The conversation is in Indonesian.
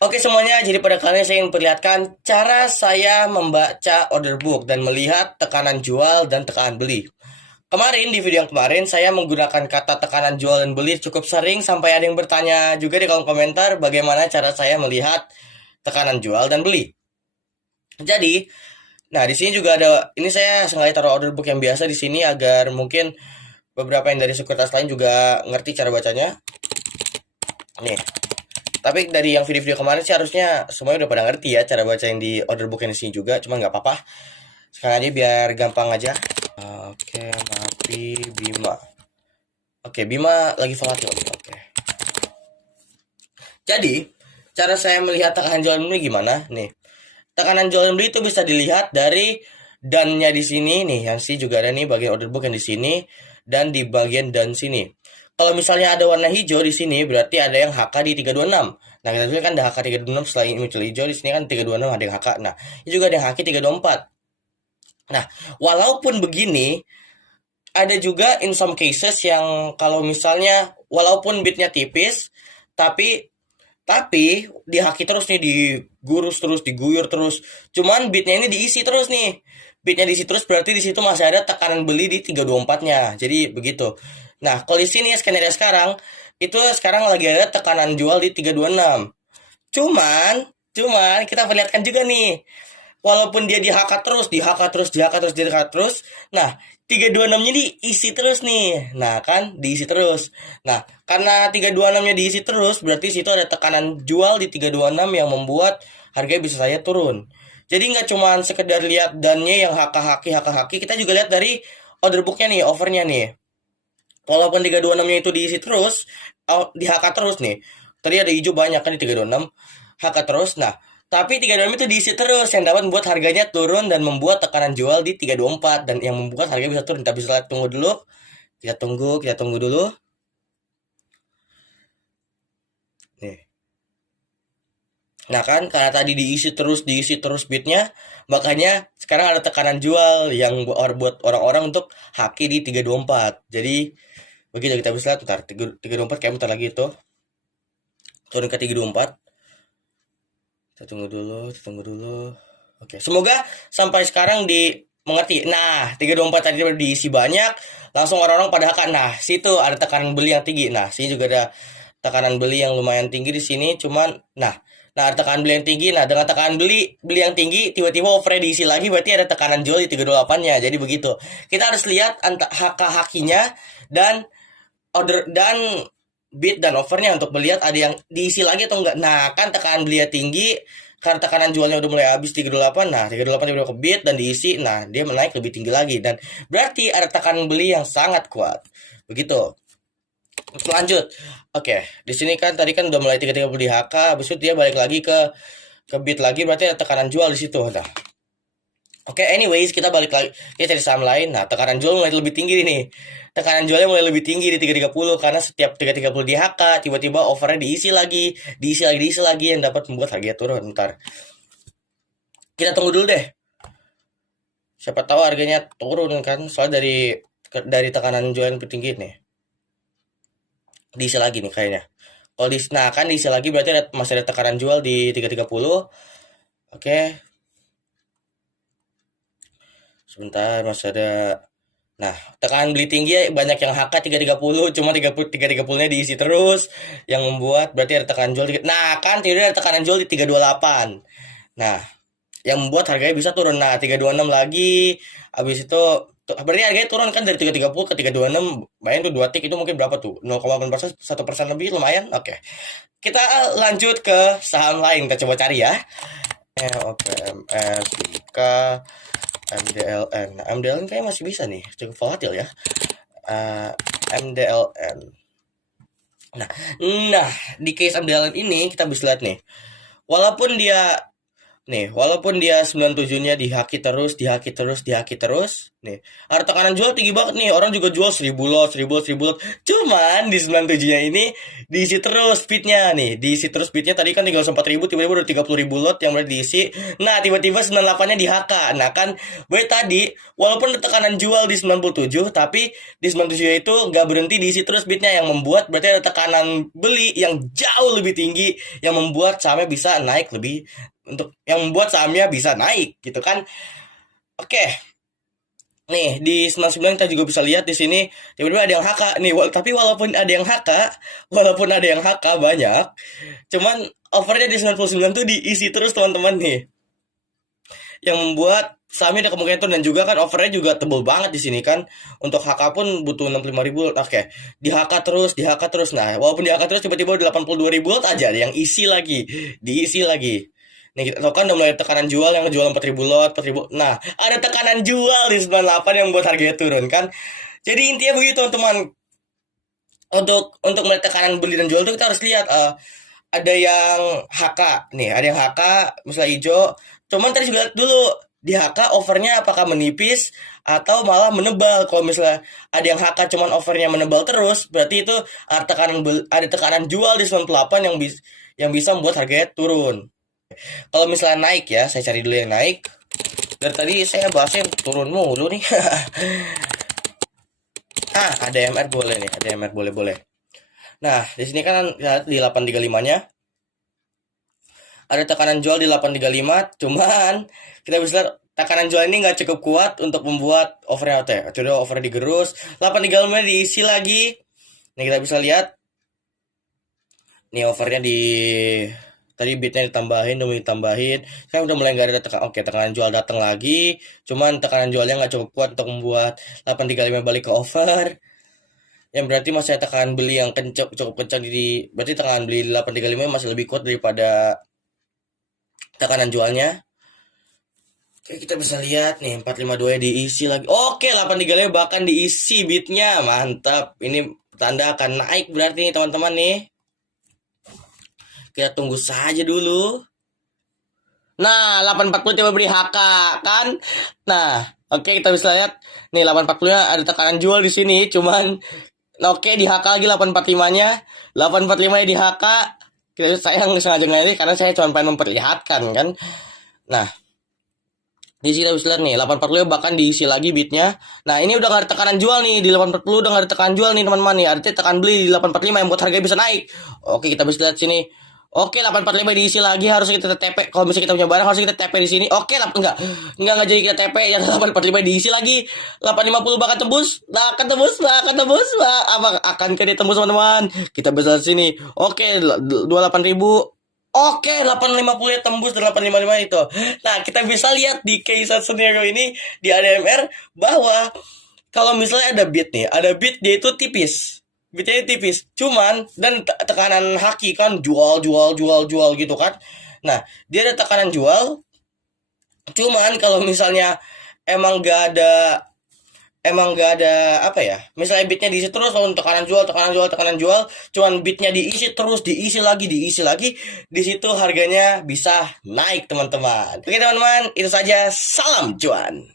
Oke semuanya, jadi pada kali ini saya ingin perlihatkan cara saya membaca order book dan melihat tekanan jual dan tekanan beli. Kemarin di video yang kemarin saya menggunakan kata tekanan jual dan beli cukup sering sampai ada yang bertanya juga di kolom komentar bagaimana cara saya melihat tekanan jual dan beli. Jadi, nah di sini juga ada ini saya sengaja taruh order book yang biasa di sini agar mungkin beberapa yang dari sekuritas lain juga ngerti cara bacanya. Nih, tapi dari yang video-video kemarin sih harusnya semuanya udah pada ngerti ya cara baca yang di order book yang di sini juga, cuma nggak apa-apa. Sekarang aja biar gampang aja. Oke, Mapi Bima. Oke, Bima lagi volatil. Oke. Jadi, cara saya melihat tekanan jual dan beli gimana? Nih, tekanan jual dan beli itu bisa dilihat dari dan-nya di sini nih, yang sih juga ada nih bagian order book yang di sini dan di bagian dan sini. Kalau misalnya ada warna hijau di sini berarti ada yang HK di 326. Nah, kita lihat kan ada HK 326 setelah ini muncul hijau di sini kan 326 ada yang HK. Nah, ini juga ada yang HK 324. Nah, walaupun begini ada juga in some cases yang kalau misalnya walaupun bitnya tipis tapi dihaki terus nih, digurus terus, diguyur terus. Cuman bitnya ini diisi terus nih. Bitnya diisi terus berarti di situ masih ada tekanan beli di 324-nya. Jadi begitu. Nah, kalau di sini skenario sekarang itu sekarang lagi ada tekanan jual di 326. Cuman kita perlihatkan juga nih. Walaupun dia dihakat terus, dihakat terus. Nah, 326-nya diisi terus nih. Nah, kan diisi terus. Nah, karena 326-nya diisi terus, berarti situ ada tekanan jual di 326 yang membuat harganya bisa saja turun. Jadi nggak cuma sekedar lihat dannya yang haki, kita juga lihat dari order book-nya nih, overnya nih. Walaupun 326-nya itu diisi terus, di HK terus nih. Tadi ada hijau banyak kan di 326, HK terus. Nah, tapi 326 itu diisi terus yang dapat membuat harganya turun dan membuat tekanan jual di 324 dan yang membuat harganya bisa turun. Tapi setelah tunggu dulu. Kita tunggu dulu. Nih. Nah kan karena tadi diisi terus bitnya, makanya sekarang ada tekanan jual yang buat orang-orang untuk haki di 324. Jadi begitu kita bisa lihat, ntar 324 kayak bentar lagi itu turun ke 324. Kita tunggu dulu. Oke, semoga sampai sekarang mengerti. Nah, 324 tadi udah diisi banyak, langsung orang-orang pada akan. Nah, situ ada tekanan beli yang tinggi. Nah, sini juga ada tekanan beli yang lumayan tinggi di sini, cuman ada tekanan beli yang tinggi. Nah, dengan tekanan beli yang tinggi, tiba-tiba overnya diisi lagi, berarti ada tekanan jual di 328-nya. Jadi begitu. Kita harus lihat HK-hakinya dan order dan bid dan overnya untuk melihat ada yang diisi lagi atau enggak. Nah, kan tekanan belinya tinggi karena tekanan jualnya udah mulai habis 38. Nah, 38 udah ke bid dan diisi. Nah, dia menaik lebih tinggi lagi dan berarti ada tekanan beli yang sangat kuat. Begitu. Lanjut. Oke, di sini kan tadi kan udah mulai 330 di HK, habis itu dia balik lagi ke bid lagi berarti ada tekanan jual di situ. Nah, oke, anyways, kita balik lagi. Kita cari saham lain. Nah, tekanan jual mulai lebih tinggi nih. Tekanan jualnya mulai lebih tinggi di 330 karena setiap 330 di HK, tiba-tiba overnya diisi lagi yang dapat membuat harganya turun. Ntar. Kita tunggu dulu deh. Siapa tahu harganya turun kan, soalnya dari tekanan jual yang lebih tinggi nih. Diisi lagi nih kayaknya. Kalau kan diisi lagi berarti masih ada tekanan jual di 330. Oke. Sebentar, masih ada. Nah, tekanan beli tinggi banyak yang HK 330, cuma 330-nya diisi terus yang membuat berarti ada tekanan jual dikit. Nah, kan tidak ada tekanan jual di 328. Nah, yang membuat harganya bisa turun. Nah, 326 lagi. Habis itu berarti harganya turun kan dari 330 ke 326. Bayangin tuh 2 tik itu mungkin berapa tuh? 0,8%, 1% lebih lumayan. Oke. Kita lanjut ke saham lain. Kita coba cari ya. OPMS, IK, MDLN. Nah, MDLN kayaknya masih bisa nih, cukup volatil ya. MDLN. Nah, di case MDLN ini kita bisa lihat nih. Walaupun dia 97-nya dihaki terus, Nih, ada tekanan jual tinggi banget nih. Orang juga jual 1000 lot, 1000 lot, 1000 lot. Cuman di 97-nya ini diisi terus speednya nih. Diisi terus speednya tadi kan 34.000, tiba-tiba udah 30.000 lot yang boleh diisi. Nah, tiba-tiba 98-nya di HK. Nah, kan boy tadi walaupun ada tekanan jual di 97, tapi di 97 itu nggak berhenti diisi terus speednya yang membuat berarti ada tekanan beli yang jauh lebih tinggi yang membuat sahamnya bisa naik lebih untuk yang membuat sahamnya bisa naik gitu kan. Oke, nih di 99 kita juga bisa lihat di sini tiba-tiba ada yang HK nih. Tapi walaupun ada yang HK, walaupun ada yang HK banyak, cuman overnya di 99 tuh diisi terus teman-teman nih. Yang membuat sahamnya ada kemungkinan turun dan juga kan overnya juga tebel banget di sini kan. Untuk HK pun butuh 65.000. Oke, di HK terus, di HK terus. Nah, walaupun di HK terus tiba-tiba 82.000 aja ada yang isi lagi, diisi lagi. Nih kita tahu kan udah mulai tekanan jual yang jual 4.000 lot, 4.000. Nah, ada tekanan jual di 98 yang buat harganya turun kan. Jadi intinya begitu teman-teman. Untuk melihat tekanan beli dan jual itu kita harus lihat ada yang HK nih, ada yang HK misalnya hijau. Cuman tadi juga lihat dulu di HK overnya apakah menipis atau malah menebal. Kalau misalnya ada yang HK cuman overnya menebal terus, berarti itu ada tekanan jual di 98 yang bisa membuat harganya turun. Kalau misalnya naik ya, saya cari dulu yang naik. Dari tadi saya bahasnya turun mulu nih. Ada MR boleh nih, ada MR boleh. Nah, di sini kan di 835-nya ada tekanan jual di 835, cuman kita bisa lihat tekanan jual ini nggak cukup kuat untuk membuat overnya OT. Coba over digerus, 835 diisi lagi. Nih kita bisa lihat nih overnya di tadi bitnya ditambahin, saya udah mulai nggak ada tekanan jual datang lagi, cuman tekanan jualnya nggak cukup kuat untuk membuat 835 balik ke over, yang berarti masih ada tekanan beli yang cukup kencang berarti tekanan beli di 835 masih lebih kuat daripada tekanan jualnya. Oke, kita bisa lihat nih 452 nya diisi lagi. Oke, 835 bahkan diisi bitnya, mantap. Ini tanda akan naik berarti nih teman-teman nih. Kita tunggu saja dulu. Nah, 840 tiba beri HK kan? Nah, oke kita bisa lihat nih 840-nya ada tekanan jual di sini, cuman oke di HK lagi 845-nya. 845-nya di HK. Saya nggak sengaja ngelih karena saya cuma pengen memperlihatkan kan. Nah, di sini bisa lihat nih 840 bahkan diisi lagi bitnya. Nah, ini udah nggak ada tekanan jual nih di 840, udah nggak ada tekanan jual nih teman-teman nih. Artinya tekan beli di 845 yang buat harganya bisa naik. Oke, kita bisa lihat sini. Oke, 845 diisi lagi, harus kita TP. Kalau misalnya kita punya barang harus kita TP di sini. Oke, enggak jadi kita TP yang 845 diisi lagi. 850 bakal tembus. Akan tembus. Akan dia tembus teman-teman. Kita bisa lihat sini. Oke, 28.000. Oke, 850 ya tembus 855 itu. Nah, kita bisa lihat di case scenario ini di ADMR bahwa kalau misalnya ada bid nih, ada bid dia itu tipis. Bidnya tipis, cuman dan tekanan haki kan jual gitu kan. Nah, dia ada tekanan jual, cuman kalau misalnya emang gak ada apa ya, misalnya bitnya diisi terus lalu tekanan jual, cuman bitnya diisi terus, diisi lagi, di situ harganya bisa naik teman-teman. Oke teman-teman, itu saja, salam cuan.